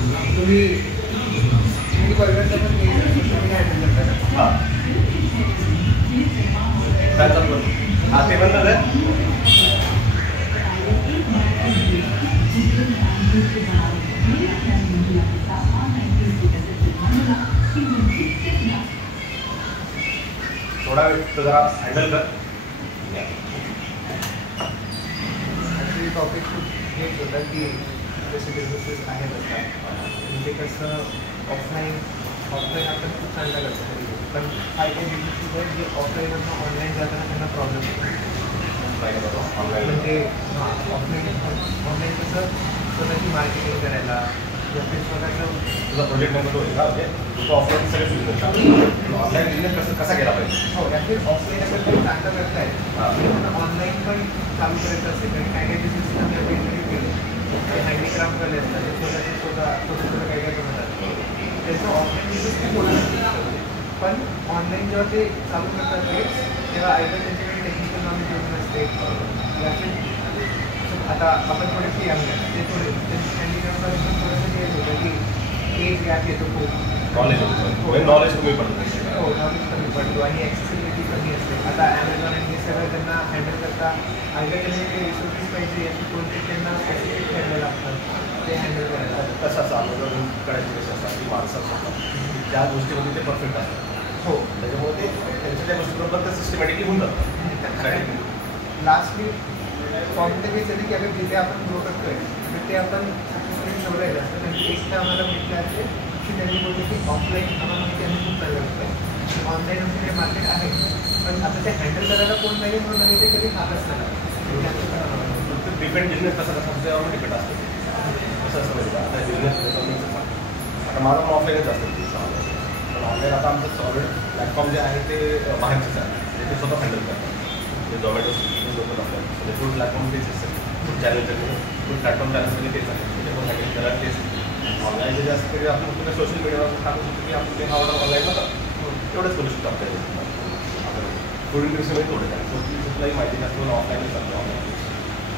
तुम्ही परगडचं पण social media handle करता ना? हां काय चालू हां ते पण झालं. थोडा वेळ तो जरा हँडल कर. ॲक्च्युली टॉपिक खूप हेच होता की जसे बिझनेसेस आहेत आता म्हणजे कसं ऑफलाईन आपण खूप चांगलं करतो तरी पण काही काही बिझनेसेस आहेत जे ऑफलाईनमधून ऑनलाईन जाताना त्यांना प्रॉब्लेम होतो. ऑनलाईन म्हणजे हां ऑनलाईन कसं स्वतःची मार्केटिंग करायला या फिर स्वतःचं तुझा प्रोजेक्ट नंबर तो का होते तो ऑफलाईन सगळे बिझनेस ऑनलाईन बिझनेस कसा केला पाहिजे. हो या फिर ऑफलाईन अगर तुम्ही चांगलं करताय ऑनलाईन पण चालू करायचं असेल आणि काही काही बिझनेस आम्ही आता इंटरव्ह्यू केले काही हँडीक्राफ्ट वाले असतात ते स्वतः काही काय बनवतात त्याचं ऑफलाईन बिझनेस खूप मोठं पण ऑनलाईन जेव्हा ते चालू करतात ते तेव्हा आयदर त्यांच्याकडे टेक्निकल नॉलेज येऊन नसते या फिर आता आपण थोडेसे यंग आहे ते थोडे हँडीक्राफ्टमध्ये पण थोडंसं हे होतं की एज गॅप येतो खूप नॉलेज कमी पडतं. हो नॉलेज कमी पडतो आणि ॲक्सेसिबिलिटी कमी असते. आता ॲमेझॉन आणि हे सगळं त्यांना हँडल करता आयदर त्यांनी ते रिसोर्सेस पाहिजे याची कोणते त्यांना स्पेसिफिक ठेवायला लागतात ते हँडल करायला. कसं असं अमेझॉनकडे कसे असतात की माणसं असतात त्या गोष्टीमध्ये ते परफेक्ट असतात. हो त्याच्यामुळे ते त्यांच्या त्या गोष्टीबरोबर ते सिस्टमॅटिकली होऊन जातात. लास्टली फॉर्ममध्ये हेच आहे की अगर जिथे आपण ग्रो करतोय तर ते आपण सक्सेसफुली ठेवलेलं असतं आणि एकदा आम्हाला भेटलं असेल की त्यांनी बोलले की ऑफलाईन आम्हाला माहिती आम्ही खूप चांगलं करतोय ऑनलाईन आमच्याकडे मार्केट आहे पण आता ते हँडल करायला कोण नाही म्हणून आम्ही ते कधी खातच नाही. डिपेंड बिझनेस कसा त्यावर डिपेंड असतं. कसं असतं माहिती का आता बिझनेस आता माझा पण ऑफलाईनच असतं पण ऑनलाईन आता आमचं सॉलिड प्लॅटफॉर्म जे आहे ते बाहेरचेच आहे ते स्वतः हँडल करतात. झोमॅटो स्विगी लोकल आपल्याला फूड प्लॅटफॉर्म तेच असतं फूड चॅनलचे फूड प्लॅटफॉर्म चॅनलमध्ये तेच आहे त्याच्यामुळे हँडल करायला तेच ऑनलाईन जे जास्त तरी आपण कुठे सोशल मीडियावर टाकू शकतो की आपण ते हा ऑर्डर ऑनलाईन होतं तेवढंच करू शकतो आपल्याला आपण फूड इंडस्ट्रीमध्ये तेवढं आहे सो ती कुठलाही माहिती नसतो ऑफलाईनच करतो ऑनलाईन.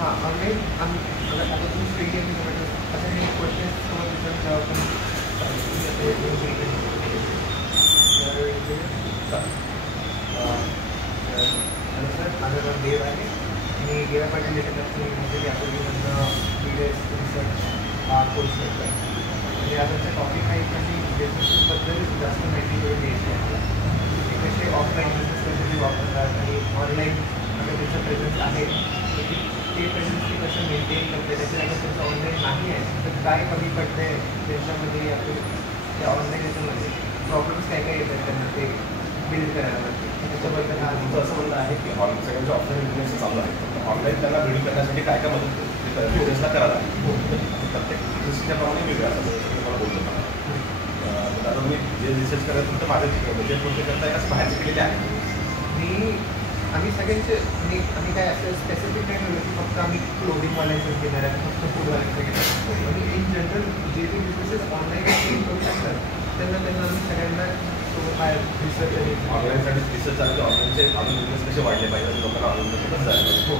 हां ऑनलाईन आम्ही आता तुम्ही स्विगी आणि झोमॅटो असं मी क्वेश्चन समोर सर माझं नाव देव आहे मी गेल्या पाटील इंटरनॅशनल अकॅडमीमधनं BS रिसर्च हा कोर्स करतो म्हणजे आता टॉपिक आहे की आम्ही बिझनेसबद्दल जास्त माहिती करून द्यायची आहे ते कसे ऑफलाईन बिझनेस कसे वापरतात आणि ऑनलाईन अगर त्याचं प्रेझन्स आहे ते प्रेझन्स ते कसं मेंटेन करते त्याच्या अगर त्यांचं ऑनलाईन नाही आहे तर काय कमी पडतं आहे त्यांच्यामध्ये आपण त्या ऑनलाईन याच्यामध्ये प्रॉब्लेम्स काय काय येतात त्यांना ते बिल्ड करायला लागते त्याच्याबद्दल तुमचं असं म्हणणं आहे की सगळ्यांच्या ऑफलाईन बिझनेस चालू आहे ऑनलाईन त्यांना बिल्ड करण्यासाठी काय काय मदत बिझनेसला करायला प्रत्येक बिझनेसच्या प्रमाणे वेगळं असतं तुम्हाला बोलतो आता तुम्ही जे रिसर्च करायचं तुमचं माझ्या बजेटमध्ये करताय कसं बाहेरचे केलेले आहे आम्ही सगळ्यांचे आम्ही काय असं स्पेसिफिक नाही ठेवलं की फक्त आम्ही क्लोदिंगवाल्यांचं घेणार आहे फक्त फूडवाल्यांचं घेणार आहे आणि इन जनरल जे जे बिझनेसेस ऑनलाईन सेल करू शकतात त्यांना आम्ही सगळ्यांना रिसर्च आणि ऑनलाईनसाठी रिसर्च आहे ऑनलाईनचे अजून बिझनेस कसे वाढले पाहिजे लोकांना ऑनलाईन कसं जायला हो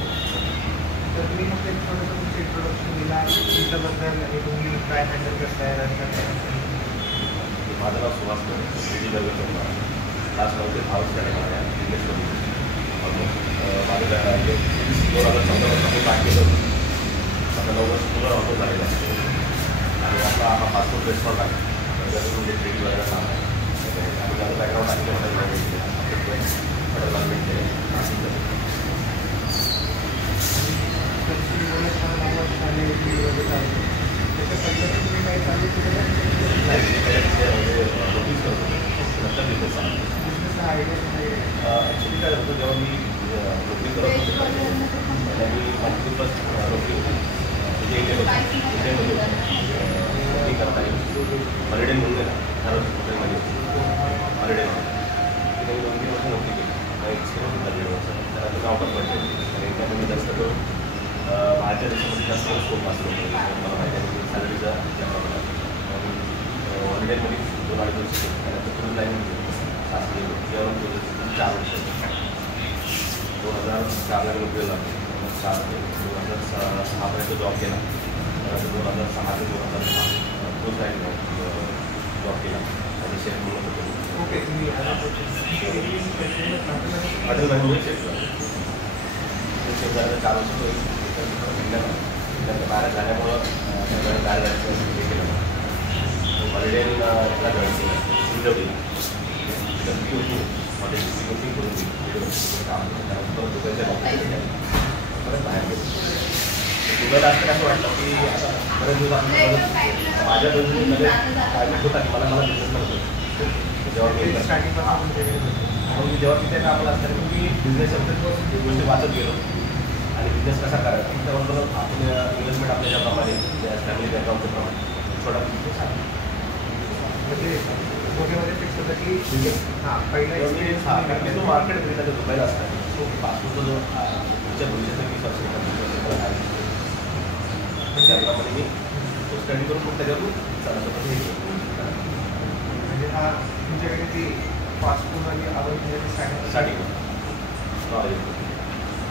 तर तुम्ही फक्त एक थोडंसं तुमचं इंट्रोडक्शन दिला तुमच्याबद्दल आणि तुम्ही काय हँडल करताय रन करताय. माझं नाव सुहास लास्ट नव्हते हाऊस आहे बिझनेस करून ऑलमोस्ट माझं 2014 मी बॅक केलं होतं आता 9 वर्ष पूर्ण ऑटो झालेला आहे आणि आता हा पासपोर्ट रेस्टॉरंट आहे म्हणजे ट्रेडिंग वगैरे काम आहे आणि माझं बॅकग्राऊंड आहे हॉटेल मॅनेजमेंट ॲक्च्युली काय होतं जेव्हा मी नोकरी करत होतो तेव्हा मी मंथली फर्स्ट नोकरी होती म्हणजे इंडियामध्ये नोकरी करता येईल हॉलिडे म्हणून आहे ना हॉटेलमध्ये हॉलिडे तिथे मी 2-3 वर्ष नोकरी केली मला एक्सपिरियन्स होता 1.5 वर्ष त्यानंतर मी आउट ऑफ पडले आणि त्यामध्ये जास्त करून बाहेरच्या देशामध्ये जास्त स्कोप असतो मला माहिती आहे सॅलरीचा हॉलिडेमध्ये 2-2.5 वर्ष त्यानंतर फुल टाईम शासकीय जेवण 4 वर्ष 2004ला नोकरी लागली 4 ते 2006पर्यंत जॉब केला त्यानंतर 2006 ते 2010 पोस्ट आहे जॉब केला आणि शेफ म्हणून होतो. ओके तुम्ही हॉटेल मॅनेजमेंट शेफ झालं. शेफ झालं 4 वर्ष तो नंतर बाहेर झाल्यामुळं बाहेर जायचं हे केलं हॉलिडे सिंधवडी होती हॉटेल सिक्युरिटी करून काम परत दुबईच्या परत बाहेर गेलो. दुबईला असताना असं वाटलं की आता बरेच दिवस आपण माझ्या बिझनेसमध्ये टार्गेट होता की मला बिझनेस नव्हतं जेव्हा मी जेव्हा तिथे कामाला असताना मी बिझनेसबद्दल गोष्टी वाचत गेलो आणि बिझनेस कसा करायचा त्याबरोबर आपण इन्व्हेस्टमेंट आपल्या ज्याप्रमाणे फॅमिली बॅकग्राऊंडप्रमाणे छोटा बिझनेस आहे म्हणजे दोघेमध्ये फिक्स होतं की हां पहिला एक्सपिरियन्स कारण तो मार्केट बघितला तर दुबईला असतात तो पासपोर्टचा जो पुढच्या भविष्याचा 20 वर्ष त्याप्रमाणे मी तो स्टडी करून मग त्याच्यातून चालत होतं हे म्हणजे हा तुमच्याकडे ती पासपोर्ट आणि आवड स्टार्टिंग नॉलेज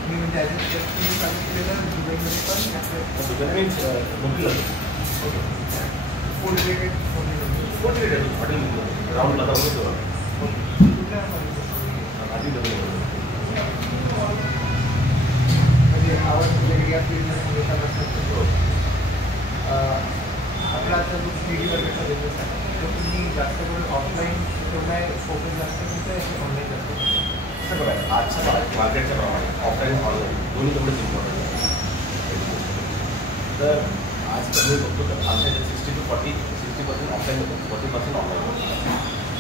मी म्हणजे ॲज अ शेफ तुम्ही चालू केलेलं दुबईमध्ये पण दुबईला मी नोकरी लागतो फूड रिलेटेड फूड रिलेटेड हॉटेलमध्ये राऊंड लावून येतो आधी म्हणजे आवड तुमच्याकडे या फील्डमध्ये आपला आता जो स्टुडिओवरचा बिझनेस आहे तो तुम्ही जास्त करून ऑफलाईन तेवढा फोकस जास्त तुमचा ऑनलाईन जास्त असं बघा आजच्या मार्केटच्या प्रमाणे ऑफलाईन ऑनलाईन दोन्ही तेवढेच इम्पॉर्टंट आहे. तर आज तर मी बघतो तर आमच्या 60% ऑफलाईन होतं 40% ऑनलाईन होतं.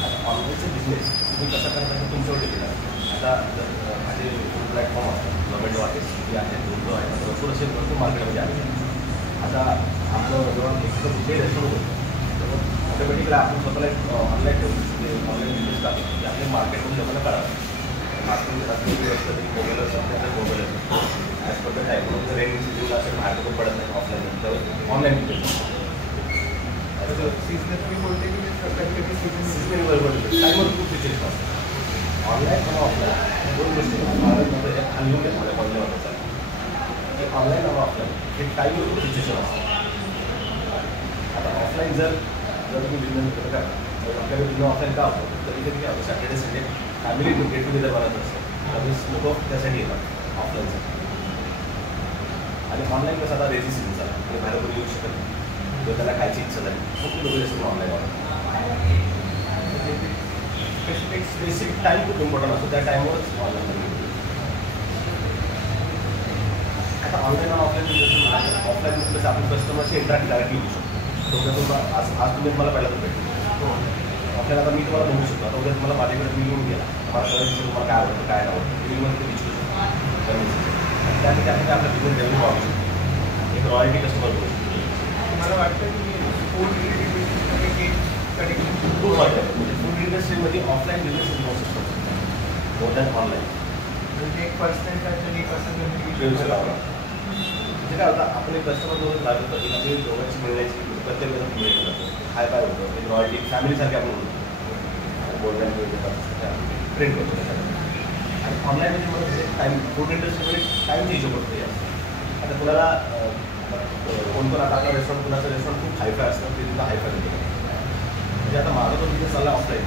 आता ऑनलाईनचा बिझनेस तुम्ही कसा करता तर तुमच्यावर डिपेंड आहे. आता जर माझे प्लॅटफॉर्म असतात झोमॅटो आहे स्विगी आहे झोमॅटो आहे भरपूर असे भरपूर मार्केटमध्ये आले. आता आपलं जेव्हा एक कुठे रेस्टॉरंट होतं तेव्हा ऑटोमॅटिकली आपण स्वतःला एक ऑनलाईन ठेवतो ते ऑनलाईन बिझनेस टाकतो की आपल्या मार्केटमध्ये लोकांना कळावं मार्केट असतं तरी मोबाईल असतं त्याचा मोबाईल असतो ॲज पर द टाईम जर रेनी सिजनला असेल बाहेर पण पडत नाही ऑफलाईन तर ऑनलाईन बिझनेस सीजन तुम्ही बोलते की कधी सीजन टाईमवर खूप फीचर्स असतात ऑनलाईन आणि ऑफलाईन दोन गोष्टी महाराष्ट्रामध्ये लिहून घ्या मला कॉलला वाटायचा की ऑनलाईन आणि ऑफलाईन हे टाईमवर खूप सिच्युएशन असतात. आता ऑफलाईन जर तुम्ही बिझनेस करता का आपल्याकडे बिझनेस ऑफलाईन का होतं तर इथे काय होतं Saturday Sunday family get together बनत असतं त्यावेळेस लोक त्यासाठी येतात ऑफलाईनसाठी. आणि ऑनलाईन कसं आता रेजी सीझन झाला आणि बाहेर कोणी येऊ शकत नाही जर त्याला खायची इच्छा झाली खूप लोक रेसिपी ऑनलाईन स्पेसिफिक टाईम खूप इम्पॉर्टंट असतो त्या टाईमवरच ऑनलाईन आता ऑनलाईन आणि ऑफलाईन ऑफलाईन कसं आपण कस्टमरशी इंटरॅक्ट डायरेक्टली होऊ शकतो. आज तुम्ही मला पहिल्यांदा भेटलो आपल्याला आता मी तुम्हाला बघू शकतो आता उद्या तुम्हाला माझ्याकडे मी येऊन गेला मला सगळं दिसतं तुम्हाला काय आवडतं काय आवडतं तुम्ही मला ते विचारू शकतो त्यासाठी आपल्याला आपला बिझनेस डेव्हलप वाढू शकतो एक रॉयल्टी कस्टमर करू शकतो. मला वाटतं की फूड रिलेटेड बिझनेसमध्ये खूप वाटतं म्हणजे फूड इंडस्ट्रीमध्ये offline business most more than online म्हणजे एक पर्सनल टच आणि एक असं फ्युचर लावला म्हणजे काय होतं आपण एक कस्टमरसोबत लागलं तर आपली दोघांची मिळण्याची प्रत्येक वेळेला मिळत जातं काय होतं एक रॉयल्टी फॅमिलीसारखी आपण बोलतो बोलण्यात ट्रेन करतो त्याच्यामध्ये आणि ऑनलाईनमध्ये मला टाईम फूड इंडस्ट्रीमध्ये टाईमची हिशोब करतो या आता कुणाला कोण आता आपला रेस्टॉरंट कुणाचं रेस्टॉरंट खूप हायफाय असतं ते तिथं हायफाय होतं म्हणजे आता माझा तो बिझनेस चालला ऑफलाईन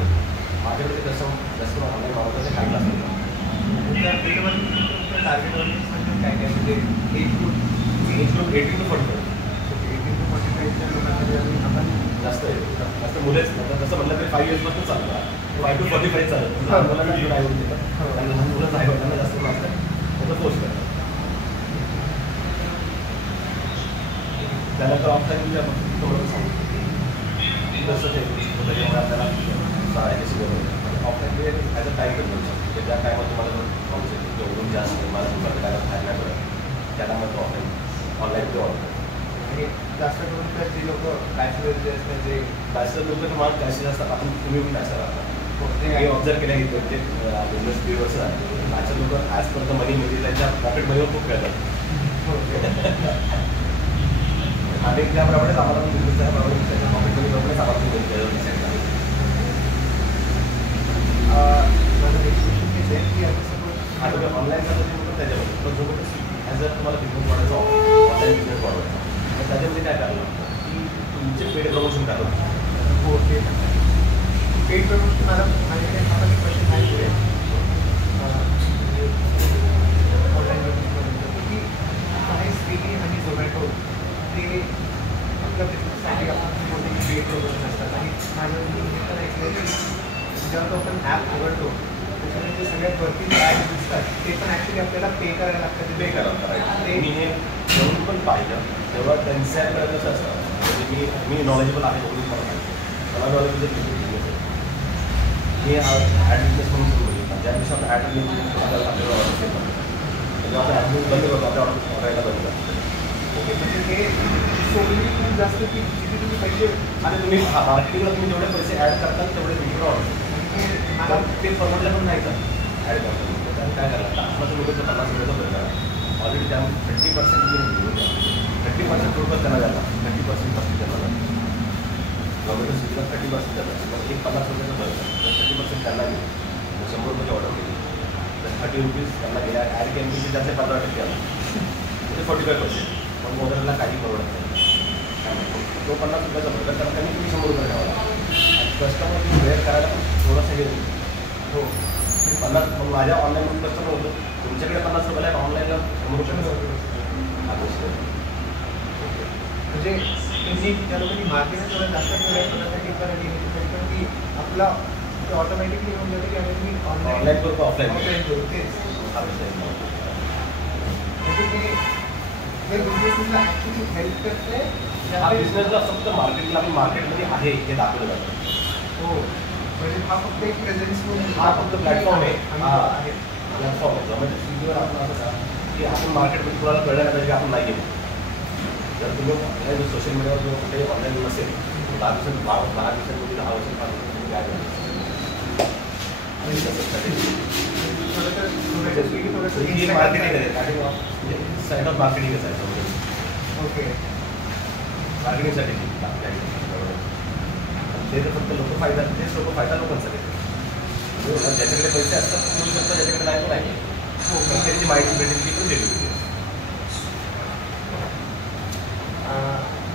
माझ्याकडे ते कस्टमर ऑनलाईन मागवतं ते खायला असतं त्या फील्डमध्ये तुमच्या टार्गेटवर काय काय म्हणजे एज ग्रुप 18 to 45 18 to 45च्या लोकांमध्ये आपण जास्त मुलेच तसं म्हटलं तरी 5 years पासून चालतं 5 to 45 चालतं लहान मुलांना घेऊन आई होऊन देतात आणि लहान मुलं आई वडिलांना जास्त नसतात त्याचं पोस्ट करतात. त्यानंतर ऑफलाईन म्हणजे आपण थोडं सांगू जसं ते त्याच्यामुळे आपल्याला शाळेचे शिकवलं ऑफलाईन म्हणजे ॲज अ टाईम करू शकतो त्या टायमात तुम्हाला सांगू शकतो जेवढून जास्त मला दुपारच्या टायमात खायला पडत त्या टायमात तो ऑनलाईन ते ऑर्डर आणि जास्त करून तर जे लोक बॅचलर जे असतात जे बॅचलर लोक तुम्हाला बॅचलर असतात आपण तुम्ही पण बॅचलर असतात ते ऑब्झर्व केल्या की म्हणजे बिझनेस 3 वर्ष झाले बॅचलर लोक ॲज पर द मनी म्हणजे त्यांच्या पॉकेट मनीवर खूप खेळतात आणि त्याप्रमाणेच आम्हाला पण बिझनेस त्याप्रमाणे त्याच्या पॉकेट मनीप्रमाणेच आम्हाला पण खेळत डिसाईड झालं. माझं एक्सपेक्टेशन हेच आहे की आता सपोज आता मी ऑनलाईन करतो म्हणून त्याच्यामध्ये पण जोपर्यंत ॲज जर तुम्हाला बिझनेस वाढवायचा ऑनलाईन बिझनेस वाढवायचा तर त्याच्यामध्ये काय करायला लागतं की तुमचे पेड प्रमोशन काय होतं? हो ते पेड प्रमोशन माझ्याकडे आता मी क्वेश्चन आहे पुढे ऑनलाईन बिझनेसमध्ये की काही स्विगी आणि झोमॅटो ते आपल्या बिझनेससाठी आपण मोठे पेड प्रमोशन असतात आणि माझं मी पण ऐकलं की जेव्हा तो आपण ॲप उघडतो त्याच्यामध्ये जे सगळ्यात वरती जे ॲड दिसतात ते पण ॲक्च्युली आपल्याला पे करायला लागतात पे करायला करायचं. मी हे म्हणून पण पाहिलं तेव्हा त्यांच्याकडे कसं असतं म्हणजे मी नॉलेजेबल आहे म्हणून मला माहिती मला नॉलेजेबल मी ॲड बिझनेस म्हणून सुरू केली ज्या दिवशी आपण ॲड बिझनेस आपल्याला ऑर्डर केलं तेव्हा आपण ॲड बिझनेस बंद करतो आपल्या ऑर्डर करायला बंद करतो. ओके म्हणजे हे सोडली खूप जास्त की जिथे तुम्ही पैसे आणि तुम्ही मार्केटिंगला तुम्ही जेवढे पैसे ॲड करताल तेवढे विक्री ऑर्डर मला ते परवडलं पण नाही का ॲड करतो त्याच्याने काय करायला आपलं रुपयाचं 50 रुपयाचं भर करा ऑलरेडी त्यामुळे 30% तुम्ही घेऊन जा 30% रुपये त्यांना द्यायला 30% पस्तीस त्यांना द्यायला गव्हर्मेंट सिटीला 30% द्यायला मग एक 50 रुपयाचं भर तर 30% त्यांना घेऊ 100 रुपयाची ऑर्डर केली तर 30 रुपीज त्यांना गेल्या ॲड केली की त्याचे 15% आला म्हणजे 45% पण मोदरला काही परवडत नाही तो 50 रुपयाचा भर त्याला त्यांनी तुम्ही 100 रुपये ठेवाला कस्टमर तुम्ही वेअर करायला पण थोडासा हे हो 50 मग माझ्या ऑनलाईन कस्टमर होतो तुमच्याकडे 50 रुपयाला ऑनलाईनला 100 रुपये हा गोष्ट म्हणजे त्यांनी त्या लोकांनी मार्केटला थोडं जास्त कोणासाठी कारण की आपला ऑटोमॅटिकली येऊन जाते की आम्ही तुम्ही ऑनलाईन करू ऑफलाईन करू तेच म्हणजे हे बिझनेसला ॲक्च्युली हेल्प करते हा बिझनेसला फक्त मार्केटला आपण मार्केटमध्ये आहे हे दाखवलं जातं. हो म्हणजे हा फक्त एक प्रेझेन्स म्हणून हा फक्त प्लॅटफॉर्म आहे हा आहे प्लॅटफॉर्म आहे म्हणजे स्विगीवर आपण असं का की आपण मार्केटमध्ये तुम्हाला कळलं पाहिजे की आपण नाही गेलो जर तुम्ही सोशल मीडियावर किंवा कुठे ऑनलाईन नसेल 10 दिवसांमध्ये 10 वर्षांपासून तुम्ही काय मार्केटिंग आहे म्हणजे साईड ऑफ मार्केटिंगच आहे. ओके मार्केटिंगसाठी ते तर फक्त लोक फायदा तेच लोक फायदा लोकांचा घेतात ज्याच्याकडे पैसे असतात ते मिळू शकतात ज्याच्याकडे नाही तो नाही हो पण त्याची माहिती भेटेल ती पण दिली होती.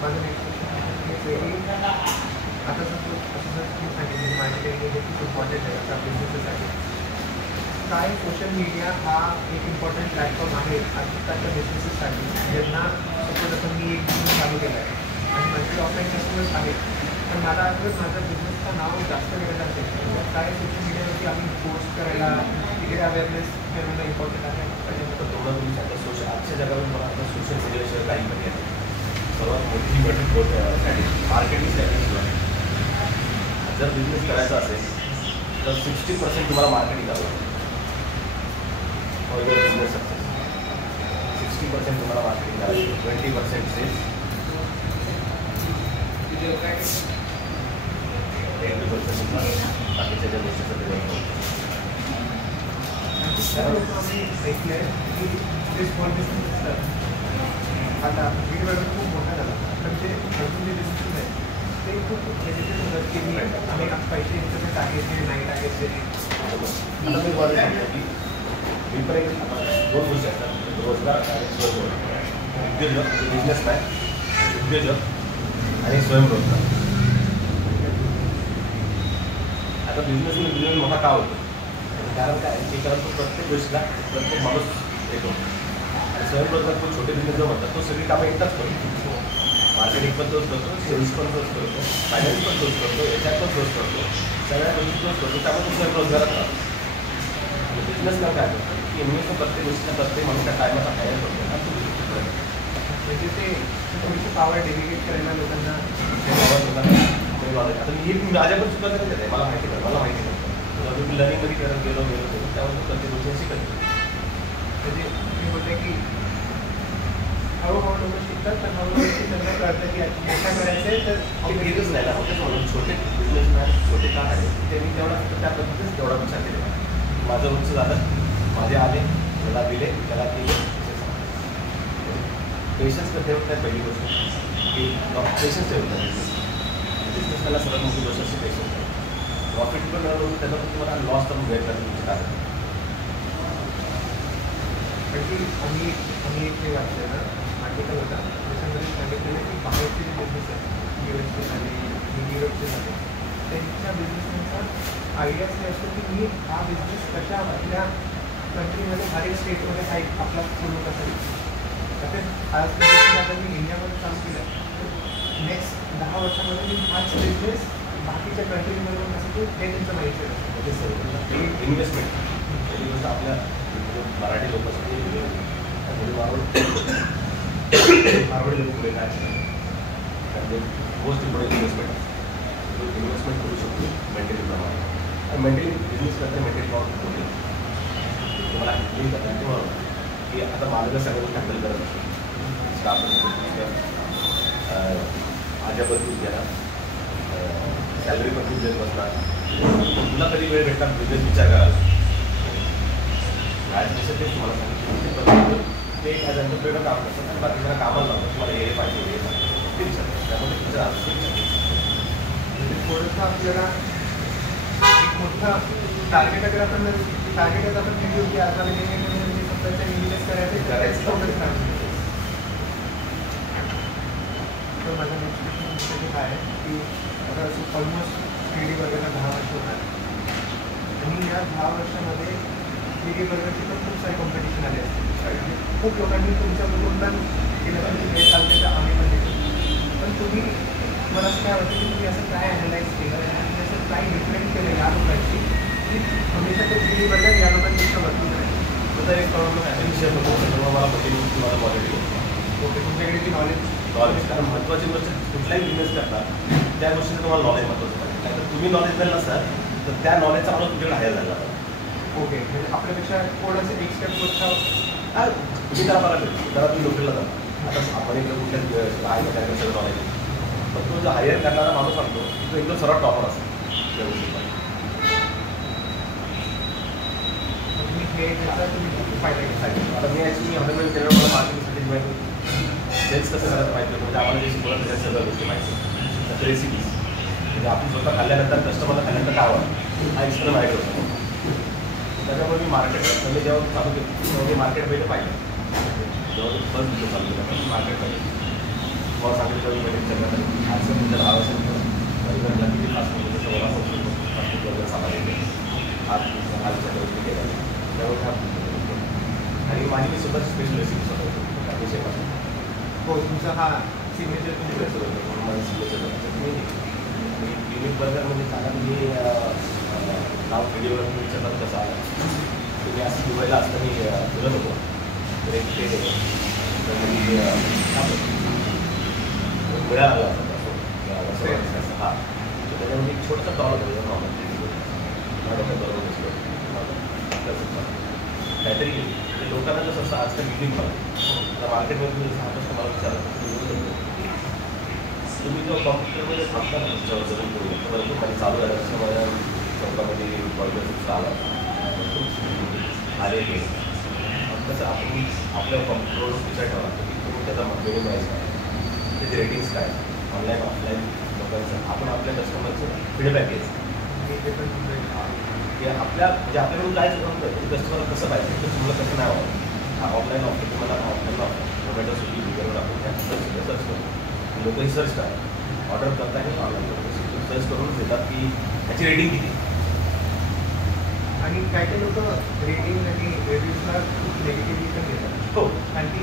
माझं नेक्स्ट क्वेश्चन आता सपोज असं जर तुम्ही सांगितलं मार्केटिंग हे खूप इम्पॉर्टंट आहे आता बिझनेससाठी काय सोशल मीडिया हा एक इम्पॉर्टंट प्लॅटफॉर्म आहे आजकालच्या बिझनेसेससाठी ज्यांना सपोज आता मी एक बिझनेस चालू केला आहे आणि माझे ऑफलाईन कस्टमर्स आहेत पण मला आठवत माझ्या बिझनेसचं नाव जास्त वेळेला असेल तर काय सोशल मीडियावरती आम्ही पोस्ट करायला तिकडे अवेअरनेस ठेवणं इम्पॉर्टंट आहे त्याच्यानंतर तुम्हाला तुम्ही सांगता सोशल आजच्या जगावर मला आता सोशल मीडियाशिवाय काही पर्याय नाही सर्वात मोठी गोष्ट मार्केटिंग स्ट्रॅटेजी आहे. जर बिझनेस करायचा असेल तर 60% तुम्हाला मार्केटिंग करावं लागेल फॉर युअर बिझनेस सक्सेस 60% तुम्हाला मार्केटिंग करायची 20% सेल्स 80% तुम्हाला बाकीच्या ज्या गोष्टीचं लोक आम्ही ऐकलं आहे की जे स्मॉल बिझनेस असतात आता वेगवेगळं खूप मोठा झाला पण जे अजून जे बिझनेसेस आहेत ते खूप हेजिटेट होतात की मी आम्ही पैसे इन्व्हेस्ट टाकायचे नाही टाकायचे. आता मी बोलतो की मी पण एक 2 गोष्टी असतात रोजगार आणि स्वयंरोजगार उद्योजक बिझनेसमॅन उद्योजक आणि स्वयंरोजगार. आता बिझनेस मोठा का होतो कारण काय की कारण तो प्रत्येक गोष्टीला प्रत्येक माणूस येतो आणि स्वयंरोजगार तो छोटे बिझनेस जो म्हणतात तो सगळी कामं एकटाच करतो मार्केटिंग पण तोच करतो सेल्स पण तोच करतो फायनान्स पण तोच करतो HR पण तोच करतो सगळ्या गोष्टी तोच करतो त्यामुळे तो स्वयंरोजगारात राहतो. बिझनेसला काय करतो की इन्व्हेस्ट प्रत्येक गोष्टीला प्रत्येक माणूस टायमाचा फायदा करतो म्हणजे ते थोडीशी पावर डेलिगेट करायला लोकांना आता मी माझ्या पण चुका करत आहे मला माहिती नाही नव्हतं मी लर्निंगमध्ये करत गेलो त्यामुळे प्रत्येक गोष्टी शिकत म्हणजे मी बोलते की हळूहळू लोक शिकतात तर हळूहळू त्यांना कळतं की मोठा करायचं आहे तर घेतच नाही ना म्हणून छोटे बिझनेसमॅन छोटे का आहे त्यांनी तेवढा त्या पद्धतीनेच तेवढा विचार केला माझं उंच झालं माझे आले मला दिले त्याला दिले पेशन्स तर ठेवत नाही पहिली गोष्ट की पेशन्स ठेवत नाही बिझनेस त्याला सर्वात मोठी गोष्ट अशी पेशन्स आहे प्रॉफिट पण मिळवून त्याचा पण तुम्हाला लॉस करून वेळ करतो तुमचं कारण आम्ही एक हे वाचलं ना आर्टिकल होता त्याच्यामध्ये सांगितलेलं की बाहेरचे जे बिझनेस आहेत युरोपचे झाले, त्यांच्या बिझनेसमॅनचा आयडियाच हे असतो की मी हा बिझनेस कशा आपल्या कंट्रीमध्ये हर एक स्टेटमध्ये काही आपला सुरू कसा तर आज आता मी इंडियामध्ये काम केलं तर नेक्स्ट 10 वर्षामध्ये मी हाच बिझनेस बाकीच्या कंट्रीजमध्ये पण कसं हे त्यांचं माहिती म्हणजे सर इन्व्हेस्टमेंट पहिली गोष्ट आपल्या मराठी लोक असतील मारवाडी लोक पुढे काय म्हणजे मोस्ट इम्पॉर्टंट इन्व्हेस्टमेंट करू शकतो मेंटली प्रमाणे आणि मेंटली बिझनेस करता मेंटली प्रॉब्लेम होते तुम्हाला हँडलिंग करता तुम्हाला की आता मला जर सगळं हँडल करत असतो स्टाफ माझ्या बद्दल घ्या सॅलरी पण खूप देत बसणार तुला कधी वेळ भेटणार बिझनेस विचार करायला ॲडमिशन ते तुम्हाला सांगितलं ते ॲज एंटरप्रेनर काम करतात आणि बाकीच्या कामाला लावतात तुम्हाला हे पाहिजे हे पाहिजे ते विचारतात त्यामुळे तुमचं थोडंसं आपल्याला एक मोठा टार्गेट अगर आपण टार्गेटच आपण ठेवली की आता समजायचं बिझनेस करायचं तर माझं नेक्स्ट काय आहे की आता ऑलमोस्ट केडी बर्गरला 10 वर्ष होणार आणि या 10 वर्षामध्ये केडी बर्गरची पण खूप सारी कॉम्पिटिशन आले असते खूप लोकांनी तुमच्याकडून पण केलं तर तुम्ही चालते तर आम्ही पण देतो पण तुम्ही मला असं काय वाटतं की तुम्ही असं काय ॲनालाइज केलं आणि असं काय डिफरंट केलं या लोकांची की हमेशा ते केडी बर्गर या लोकांपेक्षा बदलून राहील तर एक प्रॉब्लेम शेअर होतो मला बघेल तुम्हाला क्वालिटी ओके तुमच्याकडे ती नॉलेज कारण महत्त्वाची गोष्ट कुठलाही बिझनेस करतात त्या गोष्टीचं तुम्हाला नॉलेज महत्त्वाचं पाहिजे नाही तर तुम्ही नॉलेज द्याल नसाल तर त्या नॉलेजचा मला तुमच्याकडे हायर झाला ओके म्हणजे आपल्यापेक्षा थोडंसं एक स्टेप पुढचा तुम्ही त्याला बघा जरा तुम्ही लोकलला जा आता आपण इकडे कुठल्या आहे त्याकडे सगळं नॉलेज पण तो जो हायर करणारा माणूस सांगतो तो एकदम सरळ टॉपर असतो त्या गोष्टीमध्ये तुम्ही हे त्याचा तुम्ही खूप फायदा घेतला आता मी ॲक्च्युली हॉटेलमध्ये केलं मला मार्केटिंगसाठी माहिती सेल्स कसं करायचं माहिती म्हणजे आम्हाला जे शिकवलं त्या सगळ्या गोष्टी माहिती रेसिपीज म्हणजे आपण स्वतः खाल्ल्यानंतर कस्टमरला खाल्ल्यानंतर काय आवडतं हा एक्सपिरियन्स माहिती होतो त्याच्यामुळे मी मार्केट म्हणजे जेव्हा चालू केलं तेव्हा मी मार्केट पहिले पाहिजे जेव्हा फर्स्ट बिझनेस चालू केला तर मार्केट पाहिजे तुम्हाला सांगितलं तर मी विचार आज तुमच्या 10 वर्षानंतर किती फास्ट म्हणजे जसं मला फास्ट फूड सामान येते आजच्या गोष्टी केल्या त्यामुळे हा आणि माझी मी स्वतः स्पेशल रेसिपी स्वतः विषय पासून हो तुमचा हा सिग्नेचर युनिक बर्गर म्हणजे सांगा तुम्ही नाव व्हिडिओवर विचारतात कसं आलं तुम्ही असं दुबईला असताना मी फिरत होतो तर एक ते मिळाला असं हा तर त्याच्यामध्ये एक छोटासा टॉल होता नॉर्मल बरोबर काहीतरी लोकांना कसं असतं आजकाल युनिक बघा मार्केटमध्ये तुम्ही सांगतो तुम्हाला विचारलं तुम्ही जेव्हा कॉम्प्युटरमध्ये थांबता ना जवळ बरोबर माझी चालू आहे माझ्या चौकामध्ये बर्गर आला आले हे कसं आपण आपल्या कॉम्प्युटरवर डिसाईड ठेवा लागतं की तुम्ही त्याचा मेनू प्राईस काय त्याचे रेटिंग्स काय ऑनलाईन ऑफलाईन लोकांचं आपण आपल्या कस्टमरचं फीडबॅक घ्यायचं की आपल्या म्हणजे आपल्याकडून काय कस्टमरला कसं पाहिजे तर तुम्हाला कसं नाही आवडतं ऑफलाईन ऑफर तुम्हाला ऑफलाईन ऑफर झोमॅटो स्विगी वगैरे आपण त्या सर्च करतो लोकही सर्च करा ऑर्डर करताना ऑनलाईन सर्च करून देतात की त्याची रेटिंग किती आणि काही काही लोक रेटिंग आणि रिव्ह्यूजला खूप नेगेटिव्हली पण देतात हो कारण की